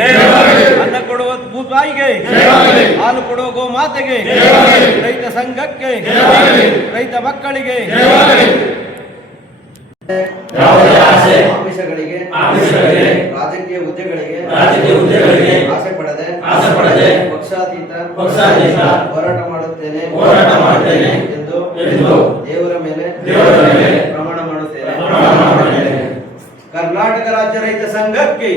ಸಂಘಕ್ಕೆ ಅನ್ನ ಕೊಡುವ ಭೂತಾಯಿಗೆ ಹಾಲು ಕೊಡುವ ಗೋಮಾತೆಗೆ. ರೈತ ಸಂಘಕ್ಕೆ. ರೈತ ಮಕ್ಕಳಿಗೆ. ಆಮಿಷಗಳಿಗೆ. ರಾಜಕೀಯ ಹುದ್ದೆಗಳಿಗೆ. ರಾಜಕೀಯ ಹುದ್ದೆಗಳಿಗೆ. ಆಸೆ ಪಡದೆ. ಆಸೆ ಪಡದೆ ಪಕ್ಷಾತೀತ. ಪಕ್ಷಾತೀತ. ಹೋರಾಟ ಮಾಡುತ್ತೇನೆ. ಹೋರಾಟ ಮಾಡುತ್ತೇನೆ. ಎಂದು ದೇವರ ಮೇಲೆ ದೇವರ ಮೇಲೆ ಪ್ರಮಾಣ ಮಾಡುತ್ತೇನೆ. ಕರ್ನಾಟಕ ರಾಜ್ಯ ರೈತ ಸಂಘಕ್ಕೆ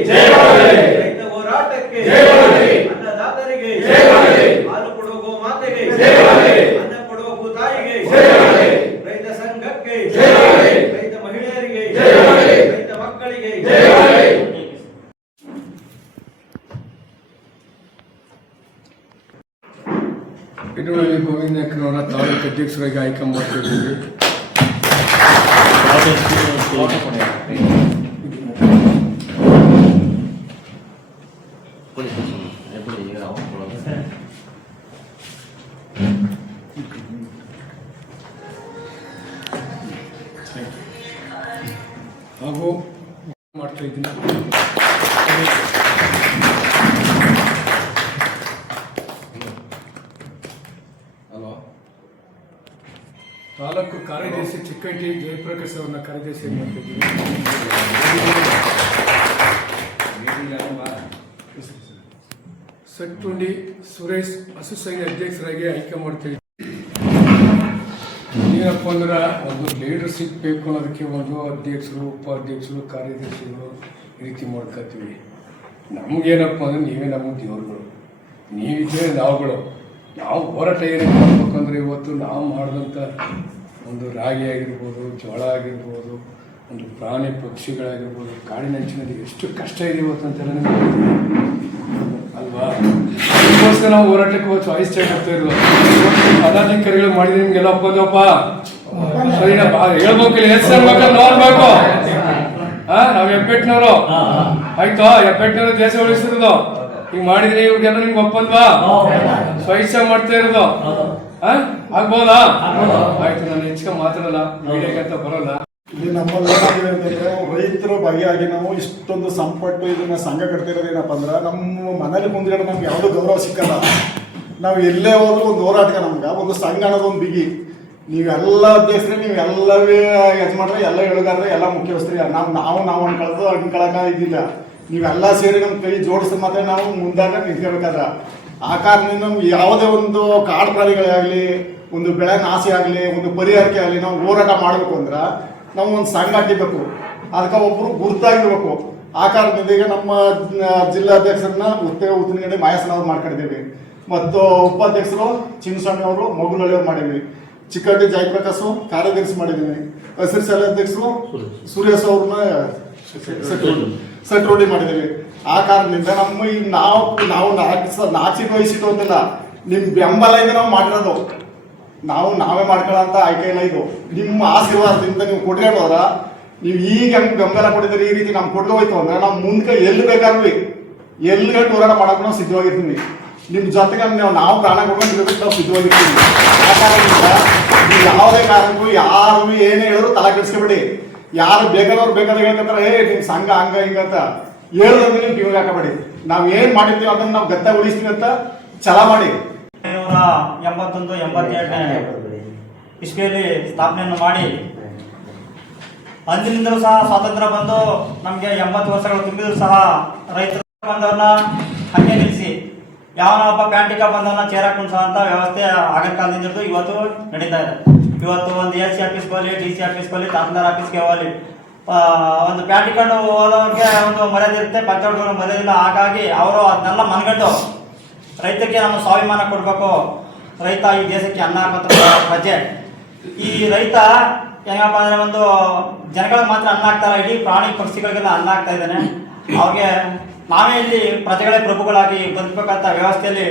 ಹೋರಾಟಕ್ಕೆ ಜಯವಾಗಲಿ. ಅನ್ನದಾತರಿಗೆ ಜಯವಾಗಲಿ. ಹಾಲು ಕೊಡುವ ಗೋಮಾತೆಗೆ ಜಯವಾಗಲಿ. ಅನ್ನ ಕೊಡುವ ಭೂತಾಯಿಗೆ ಜಯವಾಗಲಿ. ರೈತ ಸಂಘಕ್ಕೆ ಜಯವಾಗಲಿ. ರೈತ ಮಹಿಳೆಯರಿಗೆ ಜಯವಾಗಲಿ. ರೈತ ಮಕ್ಕಳಿಗೆ ಜಯವಾಗಲಿ. ಇಡುವಳ್ಳಿ ಗೋವಿಂದಕ್ಕನವರ ತಾಲೂಕು ಅಧ್ಯಕ್ಷರಾಗಿ ಆಯ್ಕೆ ಮಾಡ್ತಿದ್ದೀವಿ ಹಾಗೂ ಮಾಡ್ತಾ ಇದ್ದೀನಿ. ಹಲೋ. ತಾಲೂಕು ಕಾರ್ಯದರ್ಶಿ ಚಿಕ್ಕಂಟಿ ಜಯಪ್ರಕಾಶ್ ಅವರನ್ನ ಕಾರ್ಯದರ್ಶಿ ಮಾಡ್ತಿದ್ದೀವಿ ಸಟ್ಟುಂಡಿ ಸುರೇಶ್ ಅಸೋಸಿಯೇಷನ್ ಅಧ್ಯಕ್ಷರಾಗಿ ಆಯ್ಕೆ ಮಾಡ್ತೀವಿ ಏನಪ್ಪ ಅಂದ್ರೆ ಒಂದು ಲೀಡರ್ಶಿಪ್ ಬೇಕು ಅನ್ನೋದಕ್ಕೆ ಒಂದು ಅಧ್ಯಕ್ಷರು, ಉಪಾಧ್ಯಕ್ಷರು, ಕಾರ್ಯದರ್ಶಿಗಳು ಈ ರೀತಿ ಮಾಡ್ಕೊತೀವಿ. ನಮಗೇನಪ್ಪ ಅಂದ್ರೆ ನೀವೇ ನಮ್ಮ ದೇವರುಗಳು. ನೀವಿದ್ರೆ ನಾವುಗಳು. ನಾವು ಹೋರಾಟ ಏನೇ ಮಾಡ್ಬೇಕಂದ್ರೆ ಇವತ್ತು ನಾವು ಮಾಡಿದಂಥ ಒಂದು ರಾಗಿ ಆಗಿರ್ಬೋದು, ಜೋಳ ಆಗಿರ್ಬೋದು, ಒಂದು ಪ್ರಾಣಿ ಪಕ್ಷಿಗಳಾಗಿರ್ಬೋದು ಕಾಡಿನಂಚಿನಲ್ಲಿ ಎಷ್ಟು ಕಷ್ಟ ಇದೆ ಇವತ್ತು ಅಲ್ವಾ? ಅದಕ್ಕೋಸ್ಕರ ನಾವು ಹೋರಾಟಕ್ಕೆ ಚಾಯ್ಸ್ ಚಾಯ್ಸ್ ಆಗ್ತಾ ಇರೋದು ಪದಾಧಿಕಾರಿಗಳು ಮಾಡಿದ್ರೆ ನಿಮ್ಗೆಲ್ಲ ಸರಿನಪ್ಪ. ಹೇಳ್ಬೇಕಿಲ್ಲ ಹೆಸರು ಅನ್ಬೇಕು ನೋಡ್ಬೇಕು ನಾವ್ ಹೆಬ್ಬೆಟ್ನವರು ಆಯ್ತಾ? ಹೆಬ್ಬೆಟ್ನವರು ದೇಶ ಉಳಿಸಿರೋದು. ಈಗ ಮಾಡಿದ್ರೆ ಇವ್ರಿಗೆಲ್ಲ ನಿಮ್ಗೆ ಒಪ್ಪಂದ್ವಾ ಸ್ವಚ್ಛ ಮಾಡ್ತಾ ಇರೋದು. ಹಾ ಆಗ್ಬೋದಾ? ಆಯ್ತು, ನಾನು ಹೆಚ್ಚಿಗೆ ಮಾತಾಡಲ್ಲ. ಮೀಡಿಯಾಗೆ ಅಂತ ಬರೋಲ್ಲ. ಇಲ್ಲಿ ನಮ್ಮಲ್ಲಿ ಏನಾಗಿದೆ ರೈತರ ಬಗೆಯಾಗಿ ನಾವು ಇಷ್ಟೊಂದು ಸಂಪಟ್ಟು ಇದನ್ನ ಸಂಘ ಕಟ್ತಿರೋದೇನಪ್ಪ ಅಂದ್ರೆ, ನಮ್ಮ ಮನೇಲಿ ಮುಂದ್ಗಡೆ ನಮ್ಗೆ ಯಾವುದು ಗೌರವ ಸಿಕ್ಕಲ್ಲ. ನಾವು ಎಲ್ಲೇ ಹೋದ್ರೂ ಒಂದು ಹೋರಾಟಕ್ಕೆ ನಮ್ಗೆ, ಒಂದು ಸಂಘ ಅನ್ನೋದು ಒಂದು ಬಿಗಿ. ನೀವೆಲ್ಲ ಅಧ್ಯಕ್ಷರೇ ನೀವು ಎಲ್ಲವೇ ಎಲ್ಲ ಎಳುಗಾರ್ರೆ ಎಲ್ಲ ಮುಖ್ಯಸ್ಥರಿ, ನಾವು ನಾವು ನಾವು ಅನ್ಕೊಳ್ಳೋದು ಅನ್ಕೊಳಕ ಇದಿಲ್ಲ. ನೀವೆಲ್ಲ ಸೇರಿ ನಮ್ಮ ಕೈ ಜೋಡಿಸಿ ಮಾತ್ರ ನಾವು ಮುಂದಾಗ ನಿಂತ್ಕೋಬೇಕಾದ್ರೆ. ಆ ಕಾರಣದಿಂದ ನಮ್ಗೆ ಯಾವುದೇ ಒಂದು ಕಾಡು ಪ್ರಾಣಿಗಳೇ ಆಗಲಿ, ಒಂದು ಬೆಳೆ ನಾಶಿ ಆಗಲಿ, ಒಂದು ಪರಿಹಾರಕ್ಕೆ ಆಗಲಿ ನಾವು ಹೋರಾಟ ಮಾಡಬೇಕು ಅಂದ್ರೆ ನಾವು ಒಂದು ಸಂಘ ಹಾಕಿಬೇಕು ಅದಕ್ಕೆ ಒಬ್ಬರು ಗುರುತಾಗಿರ್ಬೇಕು. ಆ ಕಾರಣದಿಂದ ಈಗ ನಮ್ಮ ಜಿಲ್ಲಾಧ್ಯಕ್ಷರನ್ನ ಉತ್ತೇ ಉತ್ತಿನಗಡೆ ನಾವು ಮಾಡ್ಕೊಂಡಿದ್ದೀವಿ. ಮತ್ತು ಉಪಾಧ್ಯಕ್ಷರು ಚಿನ್ನಸ್ವಾಮಿ ಅವರು ಮಗುನಳ್ಳಿ ಅವ್ರು ಮಾಡಿದ್ವಿ. ಚಿಕ್ಕಟ್ಟಿ ಜಯಪ್ರಕಾಶ್ ಕಾರ್ಯದರ್ಶಿ ಮಾಡಿದ್ದೀನಿ ಹಸಿರು ಶಾಲೆ ಅಧ್ಯಕ್ಷರು ಸುರೇಶ್ ಅವ್ರನ್ನ ಸೆಟ್ ರೋಡಿ ಮಾಡಿದ್ದೀವಿ ಆ ಕಾರಣದಿಂದ ನಮ್ಮ ಈ ನಾವು ನಾವು ನಾಚಿ ವಹಿಸಿದ್ದು ಅಂತಿಲ್ಲ. ನಿಮ್ ಬೆಂಬಲದಿಂದ ನಾವು ಮಾಡಿರೋದು. ನಾವು ನಾವೇ ಮಾಡ್ಕೊಳ್ಳೋಂಥ ಆಯ್ಕೆ ಇಲ್ಲ ಇದು. ನಿಮ್ಮ ಆಶೀರ್ವಾದದಿಂದ ನೀವು ಕೊಡ್ರೆ ಹೋದ್ರ ನೀವು ಈಗ ಹೆಂಗ್ ಬೆಂಬಲ ಕೊಡಿದ್ರೆ ಈ ರೀತಿ ನಮ್ಗೆ ಕೊಟ್ಟು ಹೋಯ್ತು ಅಂದ್ರೆ ನಾವು ಮುಂದೆ ಎಲ್ಲಿ ಬೇಕಾದ್ವಿ ಎಲ್ಲಿ ಹೋರಾಟ ಮಾಡೋಕೆ ನಾವು ಸಿದ್ಧವಾಗಿರ್ತೀವಿ. ನಿಮ್ಮ ಜೊತೆಗೆ ನಾವು ನಾವು ಪ್ರಾಣ ಕೊಡ್ಕೊಂಡು ನಾವು ಸಿದ್ಧವಾಗಿರ್ತೀವಿ ಕಾರಣದಿಂದ ನೀವು ಯಾವುದೇ ಕಾರಣಕ್ಕೂ ಯಾರು ಏನೇ ಹೇಳಿದ್ರು ತಲೆ ಕೆಡಿಸ್ಕೊಬೇಡಿ. ಯಾರು ಬೇಕಾದವ್ರು ಬೇಕಾದ ಹೇಳ್ಕೊಂತಾರೆ, ಏ, ನಿಮ್ ಸಂಘ ಹಂಗ, ಹಿಂಗ ಅಂತ ಹೇಳೋದಂದ್ರೆ ನೀವು ಕಿವಿಗೆ ಹಾಕಬೇಡಿ ನಾವು ಏನು ಮಾಡಿರ್ತೀವಿ ಅದನ್ನ ನಾವು ಗತ್ತ ಉಳಿಸ್ತೀವಿ ಅಂತ ಛಲ ಮಾಡಿ. ಎಂಬತ್ತೊಂದು ಎಂಬತ್ತೆರಡನೇ ಇಸ್ವಿಯಲ್ಲಿ ಸ್ಥಾಪನೆಯನ್ನು ಮಾಡಿ. ಅಂದಿನಿಂದಲೂ ಸಹ ಸ್ವಾತಂತ್ರ್ಯ ಬಂದು ನಮಗೆ ಎಂಬತ್ತು ವರ್ಷಗಳು ತುಂಬಿದ್ರು ಸಹ ರೈತರು ನಿಲ್ಲಿಸಿ ಯಾವನ ಒಬ್ಬ ಪ್ಯಾಂಟಿಕ ಬಂದವನ್ನ ಚೇರ್ ಕುಣಿಸುವಂತ ವ್ಯವಸ್ಥೆ ಆಗಿನ ಕಾಲದಿಂದ ಇವತ್ತು ನಡೀತಾ ಇದೆ. ಇವತ್ತು ಒಂದು ಎಸ್ ಸಿ ಆಫೀಸ್ ಹೋಗಲಿ ಡಿ ಸಿ ಆಫೀಸ್ ಹೋಗಲಿ ತಹಸೀಲ್ದಾರ್ ಆಫೀಸ್ಗೆ ಹೋಗಲಿ. ಒಂದು ಪ್ಯಾಂಟಿಕೊಂಡು ಹೋದವ್ರಿಗೆ ಒಂದು ಮರ್ಯಾದೆ ಇರುತ್ತೆ ಪಂಚಾಯತ್ ಮರ್ಯಾದೆ ಇಲ್ಲ. ಹಾಗಾಗಿ ಅವರು ಅದನ್ನೆಲ್ಲ ಮನಗಂಡು ರೈತಕ್ಕೆ ನಮ್ಮ ಸ್ವಾಭಿಮಾನ ಕೊಡಬೇಕು. ರೈತ ಈ ದೇಶಕ್ಕೆ ಅನ್ನ ಹಾಕುವಂತ ಪ್ರಜೆ ಈ ರೈತ ಏನಪ್ಪ ಅಂದ್ರೆ ಒಂದು ಜನಗಳಿಗೆ ಮಾತ್ರ ಅನ್ನ ಹಾಕ್ತಾರ ಇಡೀ ಪ್ರಾಣಿ ಪಕ್ಷಿಗಳಿಗೆಲ್ಲ ಅನ್ನ ಹಾಕ್ತಾ ಇದ್ದಾನೆ. ಅವ್ರಿಗೆ ನಾವೇ ಇಲ್ಲಿ ಪ್ರಜೆಗಳೇ ಪ್ರಭುಗಳಾಗಿ ಬದುಕಬೇಕಂತ ವ್ಯವಸ್ಥೆಯಲ್ಲಿ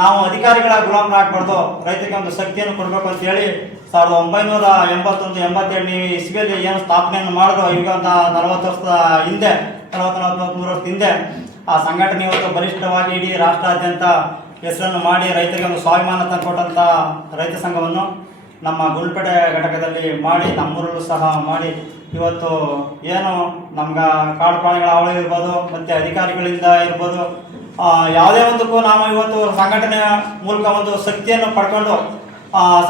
ನಾವು ಅಧಿಕಾರಿಗಳ ಗುಲಾಮರಾಗಬಾರ್ದು ರೈತರಿಗೆ ಒಂದು ಶಕ್ತಿಯನ್ನು ಕೊಡಬೇಕು ಅಂತ ಹೇಳಿ ಸಾವಿರದ ಒಂಬೈನೂರ ಎಂಬತ್ತೊಂದು ಎಂಬತ್ತೆರಡನೇ ಇಸ್ವಿಯಲ್ಲಿ ಏನು ಸ್ಥಾಪನೆಯನ್ನು ಮಾಡಿದ್ರು, ಈಗ ಒಂದು ನಲವತ್ತು ವರ್ಷದ ಹಿಂದೆ, ನಲವತ್ತು, ನಲವತ್ಮೂರು ವರ್ಷದ ಹಿಂದೆ, ಆ ಸಂಘಟನೆ ಇವತ್ತು ಬಲಿಷ್ಠವಾಗಿ ಇಡೀ ರಾಷ್ಟ್ರಾದ್ಯಂತ ಹೆಸರನ್ನು ಮಾಡಿ ರೈತರಿಗೆ ಒಂದು ಸ್ವಾಭಿಮಾನ ತಂದುಕೊಟ್ಟಂಥ ರೈತ ಸಂಘವನ್ನು ನಮ್ಮ ಗುಲ್ಪೇಟೆ ಘಟಕದಲ್ಲಿ ಮಾಡಿ, ನಮ್ಮೂರಲ್ಲೂ ಸಹ ಮಾಡಿ ಇವತ್ತು ಏನು ನಮ್ಗೆ ಕಾಡು ಪ್ರಾಣಿಗಳ ಅವಳಿ ಇರ್ಬೋದು, ಮತ್ತು ಅಧಿಕಾರಿಗಳಿಂದ ಇರ್ಬೋದು ಯಾವುದೇ ಒಂದಕ್ಕೂ ನಾವು ಇವತ್ತು ಸಂಘಟನೆಯ ಮೂಲಕ ಒಂದು ಶಕ್ತಿಯನ್ನು ಪಡ್ಕೊಂಡು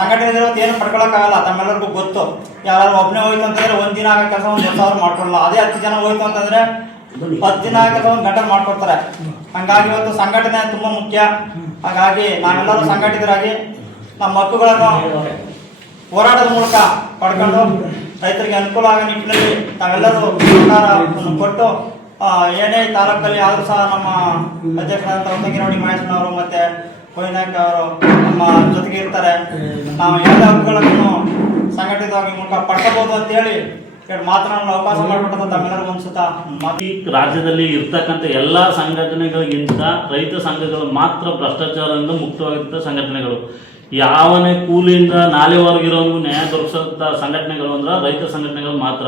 ಸಂಘಟನೆ ಇರೋದು ಏನು ಪಡ್ಕೊಳಕ್ಕಾಗಲ್ಲ, ತಮ್ಮೆಲ್ಲರಿಗೂ ಗೊತ್ತು. ಯಾರು ಒಬ್ಬನೇ ಹೋಯ್ತು ಅಂತಂದ್ರೆ ಒಂದು ದಿನ ಆಗೋ ಕೆಲಸ ಒಂದು ಸಾವಿರ ಮಾಡ್ಕೊಡಲ್ಲ. ಅದೇ ಹತ್ತು ಜನ ಹೋಯ್ತು ಅಂತಂದ್ರೆ ಹತ್ತು ದಿನ ಕೆಲಸ ಒಂದು ಗಂಟೆ ಮಾಡ್ಕೊಡ್ತಾರೆ. ಹಂಗಾಗಿ ಇವತ್ತು ಸಂಘಟನೆ ತುಂಬಾ ಮುಖ್ಯ. ಹಾಗಾಗಿ ನಾವೆಲ್ಲರೂ ಸಂಘಟಿತರಾಗಿ ನಮ್ಮ ಹಕ್ಕುಗಳನ್ನು ಹೋರಾಟದ ಮೂಲಕ ಪಡ್ಕೊಂಡು ರೈತರಿಗೆ ಅನುಕೂಲ ಆಗೋ ನಿಟ್ಟಿನಲ್ಲಿ ತಾವೆಲ್ಲರೂ ಸರ್ಕಾರ ಕೊಟ್ಟು ಏನೇ ತಾಲೂಕಲ್ಲಿ ಆದರೂ ಸಹ ನಮ್ಮ ಅಧ್ಯಕ್ಷರಾದಂಥ ಉತ್ತಂಗಿರವಡಿ ಮಹೇಶನವರು ಮತ್ತೆ ಕೊಯ್ನಾಯ್ಕ ಅವರು ನಮ್ಮ ಜೊತೆಗೆ ಇರ್ತಾರೆ. ನಾವು ಎಲ್ಲ ಹಕ್ಕುಗಳನ್ನು ಸಂಘಟಿತವಾಗಿ ಮೂಲಕ ಪಡ್ಕೋಬಹುದು ಅಂತ ಹೇಳಿ ಮಾತನಾಡಲು ಅವಕಾಶ ರಾಜ್ಯದಲ್ಲಿ ಇರ್ತಕ್ಕಂಥ ಎಲ್ಲ ಸಂಘಟನೆಗಳಿಗಿಂತ ರೈತ ಸಂಘಗಳು ಮಾತ್ರ ಭ್ರಷ್ಟಾಚಾರದಿಂದ ಮುಕ್ತವಾಗಿದ್ದ ಸಂಘಟನೆಗಳು. ಯಾವನೇ ಕೂಲಿಯಿಂದ ನಾಲೆವರೆಗಿರೋನು ನ್ಯಾಯ ದೊರಕಿಸಂತ ಸಂಘಟನೆಗಳು ಅಂದ್ರೆ ರೈತ ಸಂಘಟನೆಗಳು ಮಾತ್ರ.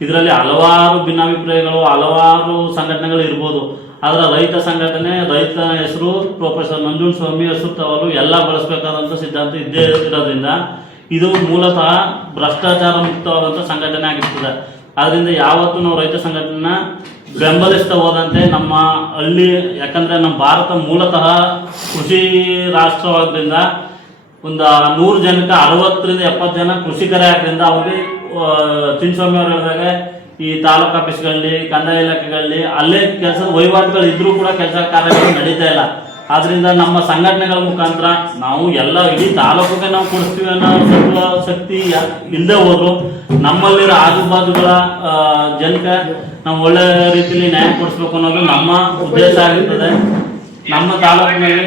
ಇದರಲ್ಲಿ ಹಲವಾರು ಭಿನ್ನಾಭಿಪ್ರಾಯಗಳು, ಹಲವಾರು ಸಂಘಟನೆಗಳು ಇರ್ಬೋದು. ಆದ್ರೆ ರೈತ ಸಂಘಟನೆ, ರೈತ ಹೆಸರು ಪ್ರೊಫೆಸರ್ ನಂಜುನ್ ಸ್ವಾಮಿ ಹೆಸರು ತವರು ಎಲ್ಲ ಬಳಸಬೇಕಾದಂಥ ಸಿದ್ಧಾಂತ ಇದ್ದೇ ಇರೋದ್ರಿಂದ ಇದು ಮೂಲತಃ ಭ್ರಷ್ಟಾಚಾರ ಮುಕ್ತವಾದಂಥ ಸಂಘಟನೆ ಆಗಿರ್ತದೆ. ಆದ್ದರಿಂದ ಯಾವತ್ತೂ ನಾವು ರೈತ ಸಂಘಟನೆನ ಬೆಂಬಲಿಸ್ತಾ ಹೋದಂತೆ ನಮ್ಮ ಹಳ್ಳಿ, ಯಾಕಂದ್ರೆ ನಮ್ಮ ಭಾರತ ಮೂಲತಃ ಕೃಷಿ ರಾಷ್ಟ್ರವಾದ್ರಿಂದ ಒಂದು ನೂರು ಜನಕ್ಕೆ ಅರವತ್ತರಿಂದ ಎಪ್ಪತ್ತು ಜನ ಕೃಷಿಕರೇ ಆದ್ರಿಂದ ಅವ್ರಿಗೆ ಚಿನ್ಸ್ವಾಮಿ ಅವ್ರು ಹೇಳಿದಾಗ ಈ ತಾಲೂಕು ಆಫೀಸ್ಗಳಲ್ಲಿ, ಕಂದಾಯ ಇಲಾಖೆಗಳಲ್ಲಿ ಅಲ್ಲೇ ಕೆಲಸ, ವಹಿವಾಟುಗಳು ಇದ್ರೂ ಕೂಡ ಕೆಲಸ ಕಾರ್ಯಗಳು ನಡೀತಾ ಇಲ್ಲ. ಆದ್ರಿಂದ ನಮ್ಮ ಸಂಘಟನೆಗಳ ಮುಖಾಂತರ ನಾವು ಎಲ್ಲ ಇಡೀ ತಾಲೂಕಿಗೆ ನಾವು ಕೊಡಿಸ್ತೀವಿ ಅನ್ನೋ ಶಕ್ತಿ ಇಲ್ಲದೆ ಹೋದ್ರು. ನಮ್ಮಲ್ಲಿರೋ ಆಜುಬಾಜುಗಳ ಬಾಜುಗಳ ಜನಕ್ಕೆ ನಾವು ಒಳ್ಳೆ ರೀತಿಯಲ್ಲಿ ನ್ಯಾಯ ಕೊಡಿಸ್ಬೇಕು ಅನ್ನೋದು ನಮ್ಮ ಉದ್ದೇಶ ಆಗಿರ್ತದೆ. ನಮ್ಮ ತಾಲೂಕಿನಲ್ಲಿ